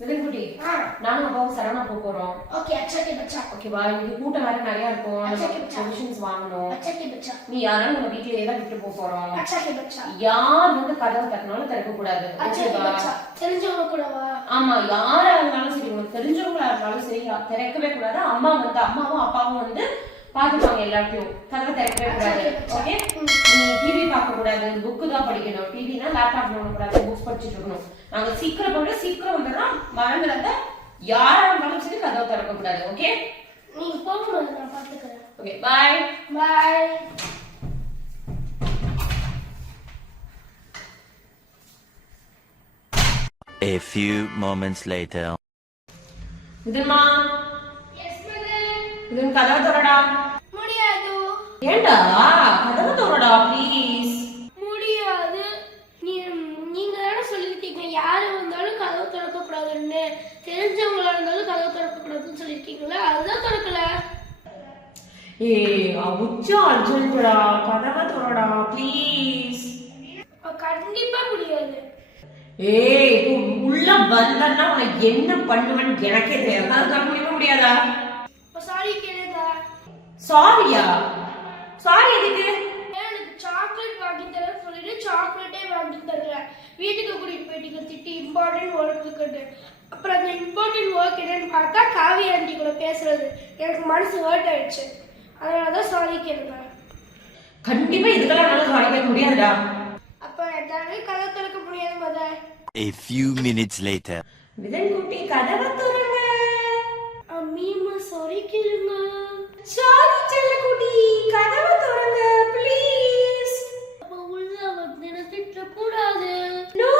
விதன் குட்டி நானும் அப்பாவும் சரவணா போறோம். ஓகே अच्छा के बच्चा ஓகேவா? இன்னைக்கு கூட்டம் வேற நிறைய இருக்கும். ப்ரொவிஷன்ஸ் வாங்கணும். अच्छा के बच्चा நீ யாரும் நம்ம வீட்லயே தான் விட்டு போறோம். अच्छा के बच्चा யார் வந்து கதவை தட்டினாலும் திறக்க கூடாது. अच्छा के बच्चा தெரிஞ்சவங்க கூடவா? ஆமா, யாரா இருந்தாலும் சரி, உங்களுக்கு தெரிஞ்சவங்களா இருந்தாலும் சரி திறக்கவே கூடாது. அம்மாவும் அப்பாவும் வந்து பாத்துப்பாங்க எல்லாத்தையும். கதவை திறக்கவே கூடாது. ஓகே? நீ டிவி பார்க்க கூடாது, புக்கு தான் படிக்கணும். டிவினா லேப்டாப் நோண்ட கூடாது, புக்ஸ் படிச்சுட்டு இருக்கணும். நாங்க சீக்கிரம் வந்துடுறோம். மறந்துடாத, யாரா இருந்தாலும் சரி கதவை திறக்க கூடாது. ஓகே? நீங்க போகணும், நான் பாத்துக்கிறேன். Okay, bye bye. A few moments later. இதுமா, எஸ் மதர். இதுன் கதவை திறடா. முடியாது. ஏண்டா கதவை திறடா ப்ளீஸ். முடியாது. நீங்க தான சொல்லிருக்கீங்க யாரு வந்தாலும் கதவு திறக்க கூடாதுன்னு. தெரிஞ்சவங்களா இருந்தாலும் கதவு திறக்க கூடாதுன்னு சொல்லிருக்கீங்களா? அதுதான் திறக்கல. ஏய் அவுச்சா அர்ஜென்ட்டா, கதவை திறடா ப்ளீஸ். கண்டிப்பா முடியாது. ஏய் நீ உள்ள வந்தன்னா உனக்கு என்ன பண்ணுவேன்னு எனக்கே தெரியாது. அது முடியாதா? சாரி கேளுங்க. சாரியா? சாரி எதுக்கு? எனக்கு சாக்லேட் வாங்கி தரேன்னு சொல்லிட்டு சாக்லேட்டே வாங்கி தரல. வீட்டுக்கு கூட்டிட்டு போயிட்டு திட்டி இம்பார்ட்டன்ட் ஒர்க் இருக்குன்னு. அப்புறம் அந்த இம்பார்ட்டன்ட் ஒர்க் என்னன்னு பார்த்தா காவி ஆண்டி கூட பேசுறது. எனக்கு மனசு ஹர்ட் ஆயிடுச்சு. அதனாலதான் சாரி கேளுங்க. கண்டிப்பா இதுக்கெல்லாம் நல்லா சாரி கேட்க முடியாதுடா. அப்ப என்னால கதவை திறக்க முடியாது mother. A few minutes later. விதன் குட்டி கதவை திறங்க. அம்மியம்மா சாரி கேளுங்க. சாரி செல்ல குட்டி, கதவை திறங்க ப்ளீஸ். அப்ப உள்ள வந்து என்ன திட்ட கூடாது. நோ